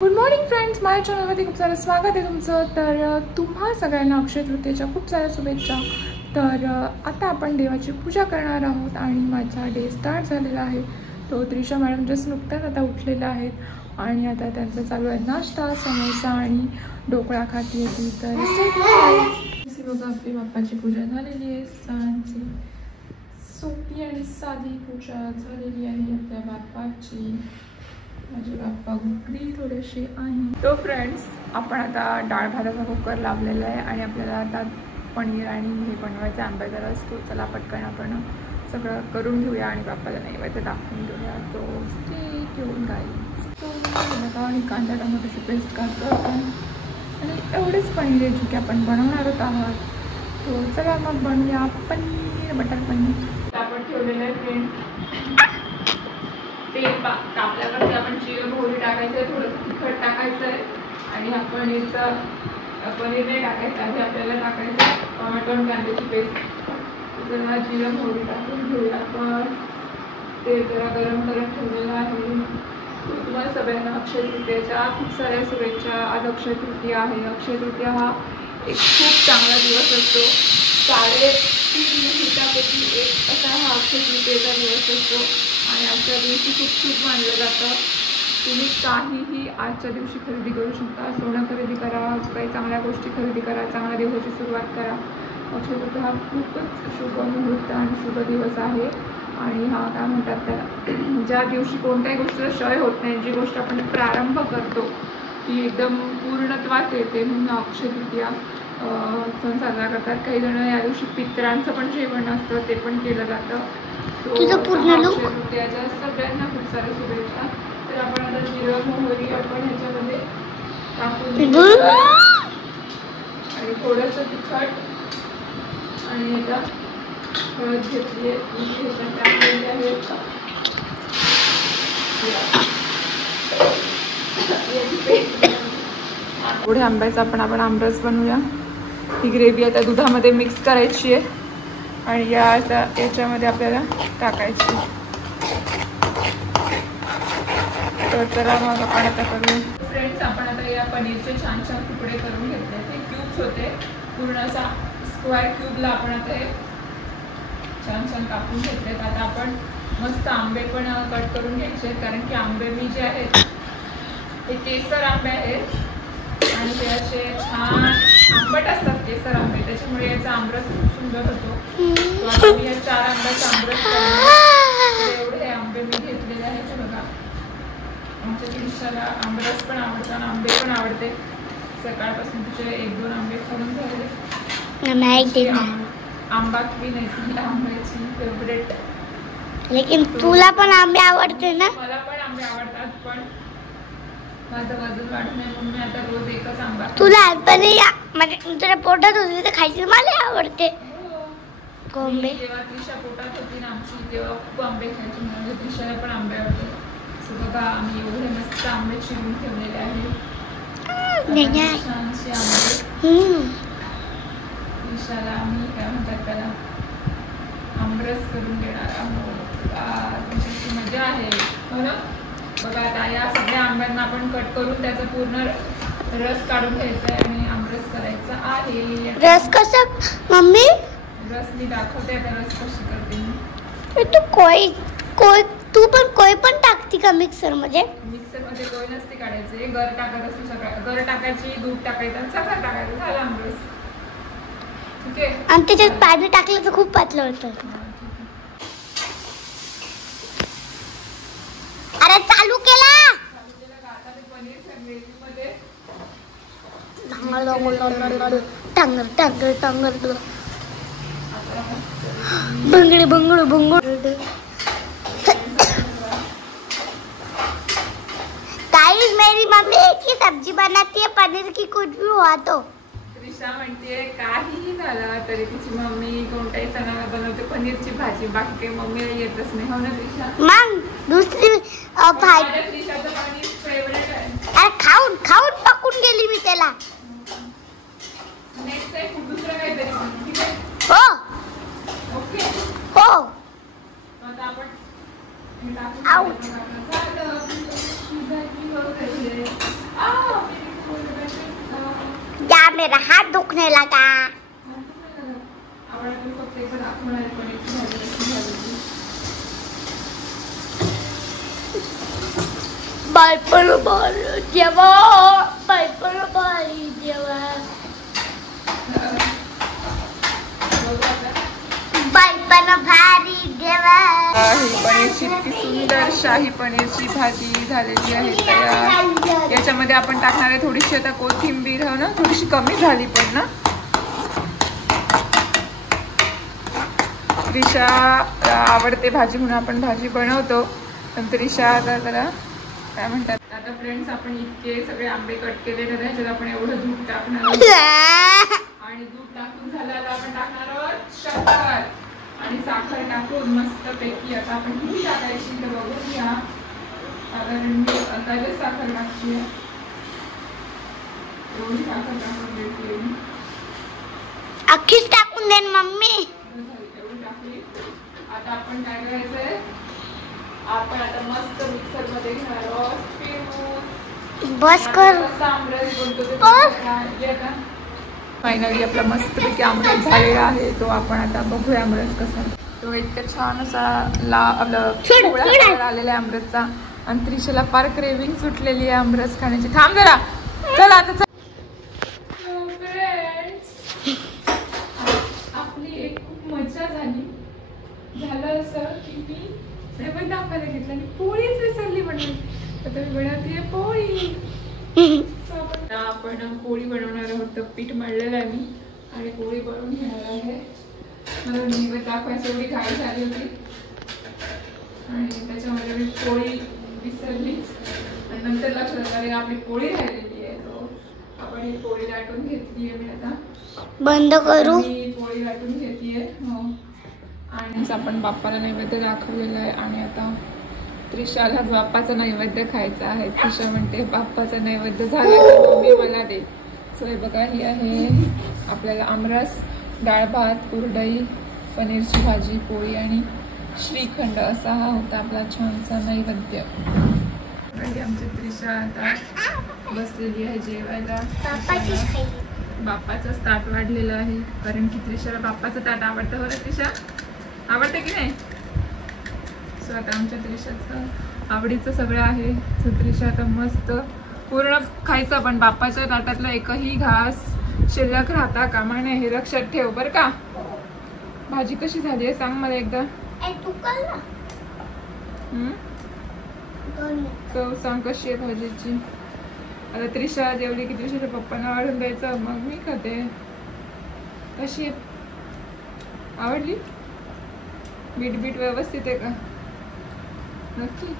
Good morning friends, माझ्या चॅनलमध्ये खूप सारं स्वागत आहे तुमचं. तर तुम्हा सगळ्यांना अक्षय तृतीयेच्या खूप साऱ्या शुभेच्छा. तर आता आपण देवाची पूजा करणार आहोत आणि माझा डे स्टार्ट झालेला आहे. तो त्रिशा मॅडम जस्ट नुकत्याच आता उठलेल्या आहेत आणि आता त्यांचं चालू आहे नाश्ता, समोसा आणि ढोकळा खाती होती. तर बघा, आपली बाप्पाची पूजा झालेली आहे. सणांची सोपी आणि साधी पूजा झालेली आहे आपल्या बाप्पाची. माझे बाप्पा गुगडी थोडेसे आहे. तो फ्रेंड्स, आपण आता डाळ भाताचा कुकर लावलेला आहे आणि आपल्याला आता पनीर आणि हे बनवायचं आंब्याचा रस. तो चला पटकन आपण सगळं करून घेऊया आणि बाप्पाला नैवेद्य दाखवून घेऊया. तो घेऊन गाईच तो बघा आणि कांदा टमाटोची पेस्ट काढतो आपण आणि एवढेच पनीर आहे जे की आपण बनवणार आहोत. तो चला मग बनवूया पनीर, बटर पनीर. आपण ठेवलेलं आहे फ्रेंड तेल तापल्यावरती आपण जिरं मोहरी टाकायचं आहे, थोडंसं तिखट टाकायचं आहे आणि हा पनीर नाही टाकायचं. आधी आपल्याला टाकायचं आहे टोमॅटो आणि कांद्याची पेस्ट. जरा जिरं मोहरी टाकून घेऊया आपण. तेल जरा गरम करत ठेवलेलं आहे. तुम्हाला सगळ्यांना अक्षय तृतीयेच्या खूप साऱ्या शुभेच्छा. आज अक्षय तृतीया आहे. अक्षय तृतीया हा एक खूप चांगला दिवस असतो. 3.5 दिवसापैकी एक असा हा अक्षय तृतीयेचा दिवस असतो आणि आजच्या दिवशी खूप शुभ मानलं जातं. तुम्ही काहीही आजच्या दिवशी खरेदी करू शकता. सोनं खरेदी करा, काही चांगल्या गोष्टी खरेदी करा, चांगल्या दिवसाची सुरुवात करा. अक्षय तृतीया हा खूपच शुभ मुहूर्त आणि शुभ दिवस आहे. आणि हा काय म्हणतात त्याला, ज्या दिवशी कोणत्याही गोष्टीचा क्षय होत नाही, जी गोष्ट आपण प्रारंभ करतो ती एकदम पूर्णत्वास येते, म्हणून अक्षय तृतीया सण साजरा करतात. काही जण या दिवशी पितरांचं पण जेवण असतं, ते पण केलं जातं. अक्षय तृतीयाच्या सगळ्यांना खूप साऱ्या शुभेच्छा. तर आपण आता जिरं मोहरी आपण ह्याच्यामध्ये टाकून आणि थोडंसं तिखट आणि आता हळद घेतली आहे, टाकलेली आहे. पुढे आंब्याचा आपण आमरस बनवूया. ही ग्रेव्ही आता दुधामध्ये मिक्स करायची आहे आणि याच्यामध्ये आपल्याला टाकायची. तर चला मग आपण आता करूया. फ्रेंड्स, आपण आता या पनीरचे छान छान तुकडे करून घेतले. ते क्यूब्स होते, पूर्ण असा स्क्वेअर क्यूबला आपण आता हे छान छान कापून घेतलेत. आता आपण मस्त आंबे पण कट करून घ्यायचे, कारण की आंबे मी जे आहेत हे केसर आंबे आहेत आणि ते असे छान आंबट असतात केसर आंबे, त्याच्यामुळे याचा आमरस खूप सुंदर होतो. आता मी या 4 आंब्याचा आमरस करणार. एवढे आंबे मी घेतलेले आहेत. बघा, आमच्या दिवसाला आमरस पण आवडतो आणि आंबे पण आवडते. सकाळपासून तुझे 1-2 आंबे खाऊन झाले. आंबा की नाही तुला आंब्याची फेवरेट. लेकिन तुला पण आंबे आवडते ना? मला पण आंबे आवडतात, पण माझं वजन वाढत नाही म्हणून मी आता रोज एकच आंबा. तुला म्हणजे तुझ्या पोटात होती तर खायची, मला आवडते. आंबे जेव्हा त्रिशा पोटात होती ना आमची, तेव्हा खूप आंबे खायची. म्हणजे त्रिशाला पण आंबे आवडते. बघा, आम्ही एवढे मस्त आंबे चिरून ठेवलेले आहेत. छानसे आंबे त्रिशाला आम्ही काय म्हणतात त्याला आमरस करून देणार आहोत. तुमची मजा आहे हो ना. बघा, आता या सगळ्या आंब्यांना आपण कट करून त्याचा पूर्ण रस काढून घ्यायचा आहे आणि आमरस करायचा आहे. रस कसा मम्मी? रस मी दाखवते आता रस कशी करते मी. तू पण कोई पण टाकती का मिक्सर मध्ये? मिक्सर मध्ये कोई नसते काढायचे, गर टाकत असतो. सगळं गर टाकायची, दूध टाकायचं आणि सगळं टाकायचं, झाला आमरस. ठीक आहे. आणि त्याच्यात पाणी टाकलं तर खूप पातळ होतं. अरे चालू केला. भंगडे भंगडू भंगडू. गाइस, मेरी मम्मी एक ही सब्जी बनाती है, पनीर की कुछ भी हुआ तो. त्रिशा म्हणते काहीही झालं तरी तिची मम्मी कोणत्याही सणाला बनवते पनीरची भाजी, बाकी काही मम्मीला येतच नाही. हो ना त्रिशा? मग दुसरी त्रिशाचं पनीर फेवरेट आहे. अरे खाऊन खाऊन पकून गेली मी त्याला. नेक्स्ट टाइम दुसरं काहीतरी, ठीक आहे? हो ओके. हो. आता आपण आउट. मेरा हाथ दुखने लगा. आपण आता फक्त एकदा दाखवणार आहे पनीरची भाजी कशी झालेली. बायपण भारी जेवा, बायपण भारी जेवा, बायपण भारी जेवा. ही पनीरची इतकी सुंदर शाही पनीरची भाजी झालेली आहे तयार. याच्यामध्ये आपण टाकणार आहे थोडीशी आता कोथिंबीर. हो ना, थोडीशी कमी झाली पण ना. त्रिशा आवडते भाजी म्हणून आपण भाजी बनवतो. पण त्रिशा आता जरा काय म्हणतात. आता फ्रेंड्स आपण इतके सगळे आंबे कट केले तर त्याच्यात आपण एवढं दूध टाकणार आहोत. आणि दूध टाकून झाल्यावर आपण टाकणार आहोत शक्कर आणि साखर टाकून मस्त पैकी. आता आपण किती टाकायची तर बघूया. साधारण मी अंदाजेच साखर टाकते. एवढी साखर टाकून देते मी. अख्खीच टाकून देन मम्मी. एवढी टाकली. आता आपण काय करायचंय, आपण आता मस्त मिक्सर मध्ये घेणार आहोत फिरवून. बस कर. कसा आमरस बनतो फायनली आपला मस्तपैकी आमरस झालेला आहे. तो आपण आता बघूया आमरस कसा. तो इतका छान असा आलेला आहे आमरसचा. आणि त्रिशाला फार क्रेविंग सुटलेली आहे आमरस खाण्याची. थांब जरा, चल आता. आपली एक खूप मजा झाली. झालं असं की मी पण दाखवायला घेतलं आणि पोळीच विसरली बनवली. आता मी बनवते पोळी. आपण पोळी बनवणार आहोत. तर पीठ मळलेलं आहे मी आणि पोळी बनवून घेणार आहे. मला नैवेद्य दाखवायची एवढी घाई झाली होती आणि त्याच्यामध्ये मी पोळी विसरलीच. आणि नंतर लक्षात आलं आपली पोळी राहिलेली आहे. तो आपण ही पोळी लाटून घेतली आहे. मी आता बंद करू. पोळी लाटून घेतलीये. हो. आणि आपण बाप्पाला नैवेद्य दाखवलेला आहे. आणि आता त्रिशाला बाप्पाचा नैवेद्य खायचा आहे. त्रिशा म्हणते बाप्पाचा नैवेद्य झाला तर मम्मी मला दे. सो हे बघा, ही आहे आपल्याला आमरस, डाळ भात, कुरडई, पनीरची भाजी, पोळी आणि श्रीखंड. असा हा होता आपला छानसा नैवेद्य. आमची त्रिशा आता बसलेली आहे जेवायला. बाप्पाचंच ताट वाढलेलं आहे कारण की त्रिशाला बाप्पाचं ताट आवडतं. बरं त्रिशा, आवडतं की नाही. सो आता आमच्या त्रिशाचं आवडीचं सगळं आहे. सो त्रिशा आता मस्त पूर्ण खायचं. पण बाप्पाच्या ताटातला एकही घास शिल्लक राहता कामा नये हे लक्षात ठेव बरं का. भाजी कशी झाली आहे सांग मला एकदा. चव सांग कशी आहे भाजीची. आता त्रिशा जेवली की त्रिशाच्या पप्पांना वाढून द्यायचं, मग मी खाते. कशी आहे, आवडली. बीट व्यवस्थित आहे का नक्की.